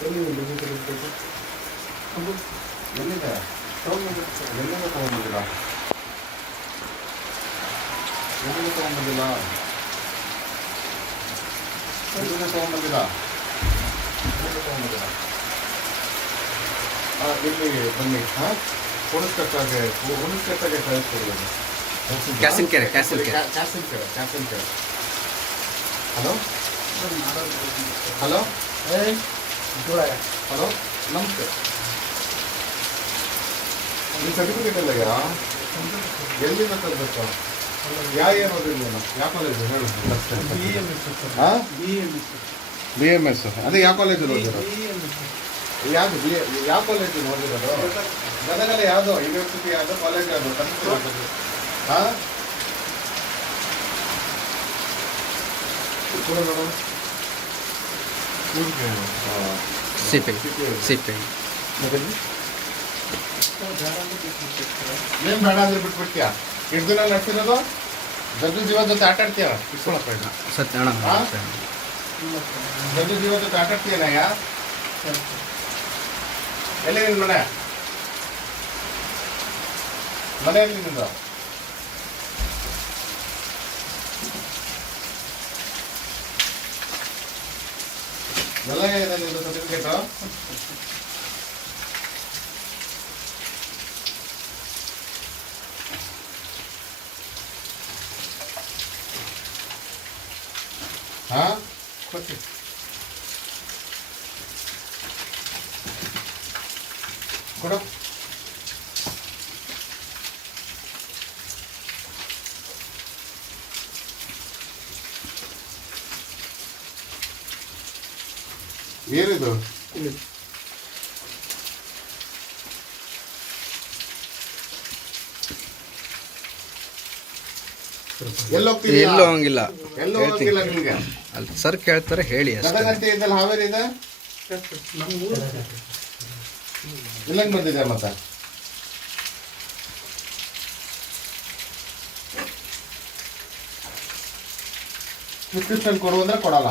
ಎಲ್ಲಿದೆ ಎಲ್ಲಿಂದ ತೊಗೊಂಬಂದಿಲ್ಲ ಎಲ್ಲಿಂದ ತೊಗೊಂಬಂದಿಲ್ಲ ಎಲ್ಲಿಂದ ತೊಗೊಂಬಂದಿಲ್ಲ ಇಲ್ಲಿ ಬನ್ನಿ ಹಾಂ ಹುಣಸ್ಕಟ್ಟಾಗೆ ಕಳಿಸ್ಕೊಡ್ಬೋದು ಕ್ಯಾಸಿನ್ ಕೆರೆ ಹಲೋ ಹಲೋ ಹಲೋ ನಮಸ್ತೆ ಈ ಸರ್ಟಿಫಿಕೇಟ್ ಎಲ್ಲ ಎಲ್ಲಿಂದ ತರಬೇಕು ಏನು ಓದಿಲ್ಲ ಯಾವ ಕಾಲೇಜು ಹೇಳು ಹಾಂ ಬಿ ಎಮ್ ಎಸ್ ಅದೇ ಯಾವ ಕಾಲೇಜಲ್ಲಿ ಓದಿರೋದು ಯಾವುದು ಯಾವ ಕಾಲೇಜು ಓದಿರೋದು ಗದಗಲ್ಲಿ ಯಾವುದೋ ಯೂನಿವರ್ಸಿಟಿ ಯಾವುದೋ ಕಾಲೇಜ್ ಯಾವುದೋ ಹಾಂ ಏನ್ ಬೇಡ ಅಂದ್ರೆ ಬಿಟ್ಬಿಡ್ತೀಯ ಎಷ್ಟು ದಿನ ನಡ್ಸಿರೋದು ಜಗ್ಗು ಜೀವ ಜೊತೆ ಆಟ ಆಡ್ತೀಯ ಇಸ್ಕೊಳಪ್ಪ ಜಗ್ಗು ಜೀವ ಜೊತೆ ಆಟ ಆಡ್ತೀಯನಯ್ಯ ಎಲ್ಲಿ ನಿನ್ ಮನೆಯಲ್ಲಿ ನಿಂದು ಎಲ್ಲ ಇದೆ ನಿಂದು ಸರ್ಟಿಫಿಕೇಟು ಹಾಂ ಕೊಡ್ತೀವಿ ಕೊಡು ಏನಿದು ಎಲ್ಲೋ ಹೋಗಿಲ್ಲ ಎಲ್ಲೋ ಹೋಗಿಲ್ಲ ನಿಮ್ಗೆ ಅಲ್ಲಿ ಸರ್ ಕೇಳ್ತಾರೆ ಹೇಳಿ ಗದಗಂತೆ ಇದ್ದಲ್ಲ ಹಾವೇರಿ ಇದೆ ಇಲ್ಲಂಗೆ ಬಂದಿದೆ ಮತ್ತೆ ಪ್ರಿಸ್ಕ್ರಿಪ್ಷನ್ ಕೊಡು ಅಂದ್ರೆ ಕೊಡಲ್ಲ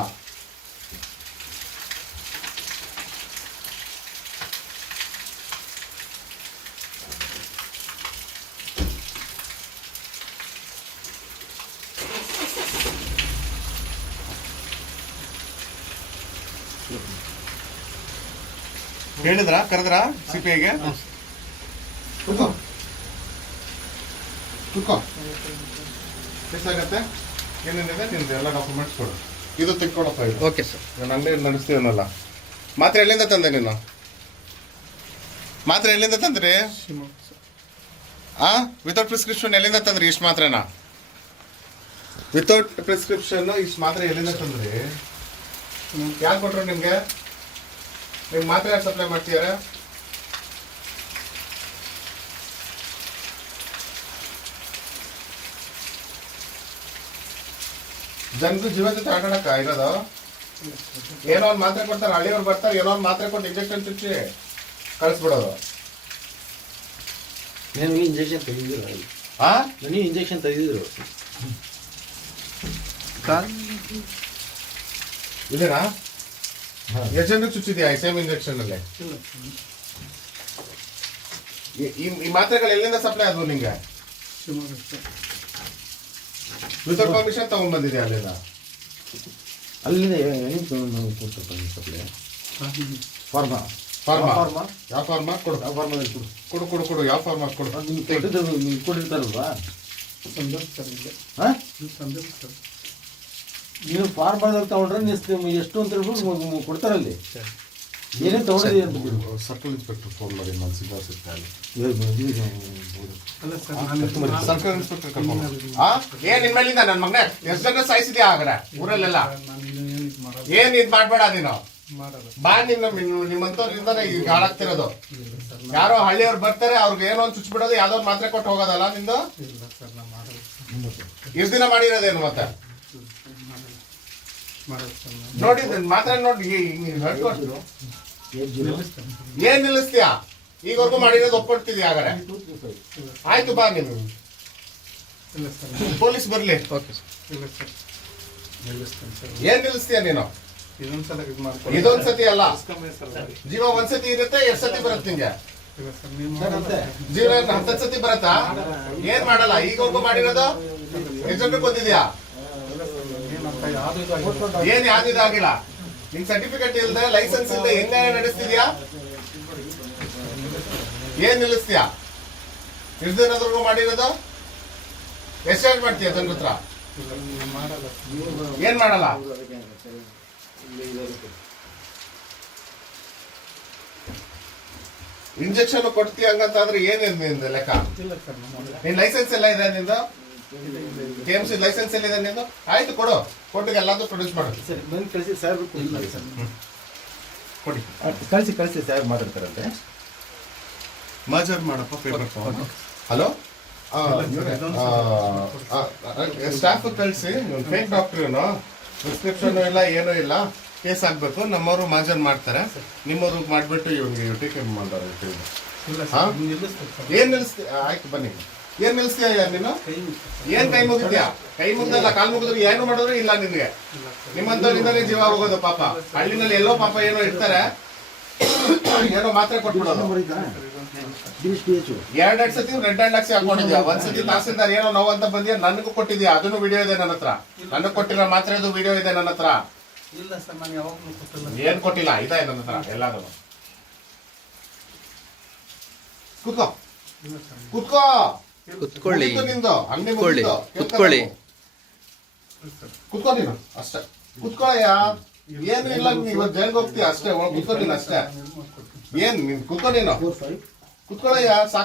ಹೇಳಿದ್ರ ಕರೆದ್ರ ಸಿಪಿಐಗೆ ಎಷ್ಟಾಗತ್ತೆ ಏನೇನಿದೆ ನಿಮ್ದು ಎಲ್ಲ ಡಾಕ್ಯುಮೆಂಟ್ಸ್ ಕೊಡು ಇದು ತೆಕ್ಕೊಳಪ್ಪ ಇದು ಓಕೆ ಸರ್ ನಾನು ಅಂಗಡಿ ನಡೆಸ್ತೀವನಲ್ಲ ಮಾತ್ರೆ ಎಲ್ಲಿಂದ ತಂದೆ ನೀನು ಮಾತ್ರೆ ಎಲ್ಲಿಂದ ತಂದ್ರಿ ವಿತೌಟ್ ಪ್ರಿಸ್ಕ್ರಿಪ್ಷನ್ ಎಲ್ಲಿಂದ ತಂದ್ರಿ ಇಷ್ಟು ಮಾತ್ರೆನಾ ವಿತೌಟ್ ಪ್ರಿಸ್ಕ್ರಿಪ್ಷನ್ ಇಷ್ಟು ಮಾತ್ರೆ ಎಲ್ಲಿಂದ ತಂದ್ರಿ ಯಾರು ಕೊಟ್ರು ನಿಮ್ಗೆ ನಿಮ್ಗೆ ಮಾತ್ರೆ ಯಾರು ಸಪ್ಲೈ ಮಾಡ್ತೀಯಾರ ಜನರು ಜೀವ ಜೊತೆ ಆಟ ಆಡಕ್ಕ ಇರೋದು ಏನೋ ಒಂದು ಮಾತ್ರೆ ಕೊಡ್ತಾರೆ ಹಳ್ಳಿಯವ್ರು ಬರ್ತಾರೆ ಏನೋ ಒಂದು ಮಾತ್ರೆ ಕೊಟ್ಟು ಇಂಜೆಕ್ಷನ್ ಚುಚ್ಚಿ ಕಳಿಸ್ಬಿಡೋದು ನನಗೆ ಇಂಜೆಕ್ಷನ್ ತೆಗೆದಿದ್ರು ನನಗೆ ಇಂಜೆಕ್ಷನ್ ತೆಗೆದಿದ್ರು ಇದೇನಾ ಎಷ್ಟು ಜನರಿಗೆ ಚುಚ್ಚಿದ್ಯಾ ಸೇಮ್ ಇಂಜೆಕ್ಷನ್ ಅಲ್ಲಿ ಈ ಮಾತ್ರೆಗಳು ಎಲ್ಲಿಂದ ಸಪ್ಲೈ ಆದ್ವು ನಿಂಗೆ ವಿತೌಟ್ ಪರ್ಮಿಷನ್ ತಗೊಂಡ್ ಬಂದಿದ್ಯಾ ಅಲ್ಲಿಂದ ಅಲ್ಲಿಂದ ಸಪ್ಲೈ ಫಾರ್ಮಾ ಫಾರ್ಮಾ ಫಾರ್ಮಾ ಯಾವ ಫಾರ್ಮಾ ಕೊಡು ಯಾವ ಫಾರ್ಮಾದಲ್ಲಿ ಕೊಡು ಕೊಡು ಕೊಡು ಕೊಡು ಯಾವ ಫಾರ್ಮಾ ಕೊಡು ನೀವು ತೆಗೆದು ನೀವು ಕೊಟ್ಟಿರ್ತಾರಲ್ವಾ ನೀವು ಫಾರ್ಮಾದಲ್ಲಿ ತಗೊಂಡ್ರೆ ನೀವು ಎಷ್ಟು ಅಂತ ಹೇಳ್ಬಿಟ್ಟು ಕೊಡ್ತಾರಲ್ಲಿ ಏನೇ ತಗೊಂಡಿದ್ದೀವಿ ಅಂತ ಸರ್ಕಲ್ ಇನ್ಸ್ಪೆಕ್ಟರ್ ಫೋನ್ ಮಾಡಿ ನಾನು ಸಿಗಾ ಸಿಗ್ತಾನೆ ಸರ್ಕಲ್ ಇನ್ಸ್ಪೆಕ್ಟರ್ ಏನ್ ನಿನ್ ಮೇಲಿಂದ ನನ್ನ ಮಗನೇ ಎಷ್ಟು ಜನ ಸಾಯಿಸಿದ್ಯಾ ಆಗರ ಊರಲ್ಲೆಲ್ಲ ಏನ್ ಇದ್ ಮಾಡ್ಬೇಡ ನೀನು ಬಾ ನಿಮ್ಮಂತವ್ರಿಂದ ಈಗ ಹಾಳಾಗ್ತಿರೋದು ಯಾರೋ ಹಳ್ಳಿಯವ್ರು ಬರ್ತಾರೆ ಅವ್ರಿಗೆ ಏನೋ ಒಂದು ಚುಚ್ಬಿಡೋದು ಯಾವ್ದೋ ಒಂದು ಮಾತ್ರೆ ಕೊಟ್ಟು ಹೋಗೋದಲ್ಲ ನಿಂದು ಎಷ್ಟು ದಿನ ಮಾಡಿರೋದೇನು ಮತ್ತೆ ನೋಡಿ ಮಾತ್ರ ನೋಡಿ ಏನ್ ನಿಲ್ಲಿಸ್ತೀಯಾ ಈಗವರೆಗೂ ಮಾಡಿರೋದು ಒಪ್ಕೊಡ್ತಿದ್ಯಾ ಹಾಗಾರೆ ಆಯ್ತು ಬಾ ನೀನು ಪೊಲೀಸ್ ಬರ್ಲಿ ಏನ್ ನಿಲ್ಲಿಸ್ತೀಯ ನೀನು ಇದೊಂದ್ಸಲ ಇದು ಮಾಡ್ಕೊಳ್ಳಿ. ಇದೊಂದ್ಸತಿ ಅಲ್ಲ, ಕಮ್ಮಿ ಸರ್ ಗಾಡಿ. ಜೀವ ಒಂದ್ಸತಿ ಇರುತ್ತೆ, ಎಷ್ಟು ಸತಿ ಬರುತ್ತೆ ನಿಂಗೆ? ಇಲ್ಲ ಸರ್, ನೀವು ಸರ್, ಅಂತೆ. ಜೀವ 10 ಸತಿ ಬರತ್ತಾ? ಏನ್ ಮಾಡಲ್ಲ? ಈಗವರೆಗೂ ಮಾಡಿರೋದು ಎಷ್ಟು ಜನಕ್ಕೆ ಬಂದಿದ್ಯಾ? ಏನಂತ ಯಾವ್ದು ಇದು ಆಗಿಲ್ಲ. ಏನ್ ಯಾವ್ದು ಇದಾಗಿಲ್ಲ. ನಿನ್ ಸರ್ಟಿಫಿಕೇಟ್ ಇಲ್ದೆ, ಲೈಸೆನ್ಸ್ ಇಲ್ದೆ ಹೆಂಗ ನಡೆಸ್ತಿದ್ಯಾ? ಏನ್ ನಿಲ್ಲಿಸ್ತೀಯಾ? ಎಷ್ಟು ದಿನದವರೆಗೂ ಮಾಡಿರೋದು? ಎಷ್ಟು ಚಾರ್ಜ್ ಮಾಡ್ತೀಯ ಜನರ ಹತ್ರ? ಇಲ್ಲ, ನೀವು ಮಾಡಲ್ಲ ಸರ್. ಏನ್ ಮಾಡಲ್ಲ? ಇಂಜೆಕ್ಷನ್ ಕೊಡ್ತೀಯ ಹಂಗಂತಾದ್ರೆ ಏನೇನ್ ನಿಂದು ಲೆಕ್ಕ? ಇಲ್ಲ ಸರ್, ನಮ್ಮ ನಿನ್ ಲೈಸೆನ್ಸ್ ಎಲ್ಲ ಇದೆ ನಿಂದು? KMC ಲೈಸೆನ್ಸ್ ಎಲ್ಲ ಇದೆ ನಿಂದು? ಆಯ್ತು, ಕೊಡು. ಕೊಟ್ಟಿಗೆ ಎಲ್ಲಾದ್ರೂ ಪ್ರೊಡ್ಯೂಸ್ ಮಾಡು. ಸರಿ ಬಂದು ಕಳಿಸಿ ಸಾಹೇಬ್ರು ಕೊಡ್ತಾರೆ ಸರ್. ಕೊಡಿ. ಕಳಿಸಿ ಸಾಹೇಬ್ ಮಾತಾಡ್ತಾರಂತೆ. ಮರ್ಜರ್ ಮಾಡಪ್ಪ ಪೇಪರ್. ಹಲೋ, ಸ್ಟಾಫ್ ಕಳಿಸಿ. ಫೇಕ್ ಡಾಕ್ಟರ್ ಇವನು, ಪ್ರಿಸ್ಕ್ರಿಪ್ಷನ್ ಇಲ್ಲ, ಏನೂ ಇಲ್ಲ. ಕೇಸ್ ಆಗ್ಬೇಕು. ನಮ್ಮವರು ಮಾರ್ಜರ್ ಮಾಡ್ತಾರೆ, ನಿಮ್ಮವ್ರು ಮಾಡ್ಬಿಟ್ಟು ಇವ್ನಿಗೆ ಟಿಕೆ ಮಾಡ್ತಾರೆ. ಇಲ್ಲ ಹಾ? ಸರ್, ನೀವು ನಿಲ್ಲಿಸ್ಬೇಕು ಸರ್. ಏನ್ ನಿಲ್ಲಿಸ್ತೀಯ? ಆಯ್ತು ಬನ್ನಿ. ಏನ್ ನಿಲ್ಲಿಸ್ತೀಯ ಯಾರು ನೀನು? ಕೈ ಮುಗಿಸಿ ಸರ್. ಏನ್ ಕೈ ಮುಗಿದ್ಯಾ? ಕೈ ಮುಗ್ದಲ್ಲ, ಕಾಲ್ ಮುಗಿದ್ರು ಏನು ಮಾಡಿದ್ರು ಇಲ್ಲ ನಿನ್ಗೆ. ಇಲ್ಲ ಸರ್. ನಿಮ್ಮಂತವರಿಂದಲೇ ಜೀವ ಹೋಗೋದು ಪಾಪ. ಹಳ್ಳಿನಲ್ಲಿ ಎಲ್ಲೋ ಪಾಪ ಏನೋ ಇರ್ತಾರೆ, ಏನೋ ಮಾತ್ರೆ ಕೊಟ್ಬಿಡೋದು. ಎರಡೆರಡು ಸತಿ ರೆಡ್ ಹ್ಯಾಂಡ್ ಹಾಕ್ಸಿ ಹಾಕೊಂಡಿದ್ಯಾ. ಒಂದ್ಸತಿ ತಹಸೀಲ್ದಾರ್ ಏನೋ ನೋವು ಅಂತ ಬಂದ್ಯಾ, ನನಗೂ ಕೊಟ್ಟಿದ್ಯಾ. ಅದನ್ನು ವಿಡಿಯೋ ಇದೆ ನನ್ನ ಹತ್ರ. ನನಗೆ ಕೊಟ್ಟಿರೋ ಮಾತ್ರೆದು ವಿಡಿಯೋ ಇದೆ ನನ್ನ ಹತ್ರ. ಇಲ್ಲ ಸರ್, ನಾನು ಯಾವಾಗಲೂ ಕೊಟ್ಟಿಲ್ಲ. ಏನ್ ಕೊಟ್ಟಿಲ್ಲ, ಇದೆ ನನ್ನ ಹತ್ರ ಎಲ್ಲಾರು. ಕೂತ್ಕೋ, ಇಲ್ಲ ಸರ್. ಕೂತ್ಕೋ. ಕುತ್ಕೊಳ್ಳಿ, ಮುಗೀತು ನಿಂದು, ಅಂಗಡಿ ಕುತ್ಕೊಳ್ಳಿ, ಮುಗೀತು. ಕುತ್ಕೊಳ್ಳಿ. ಕುತ್ಕೋ ನೀನು ಅಷ್ಟೇ. ಕುತ್ಕೊಳ್ಳಯ್ಯ. ಏನು ಇಲ್ಲ, ನೀನ್ ಇವತ್ತು ಜೈಲ್ಗೆ ಹೋಗ್ತೀಯ ಅಷ್ಟೇ. ಕುತ್ಕೋ ನೀನು ಅಷ್ಟೇ. ಏನ್ ನೀನ್ ಕುತ್ಕೋ ನೀನು. ಕುತ್ಕೊಳ್ಳಯ್ಯ, ಸಾಕು.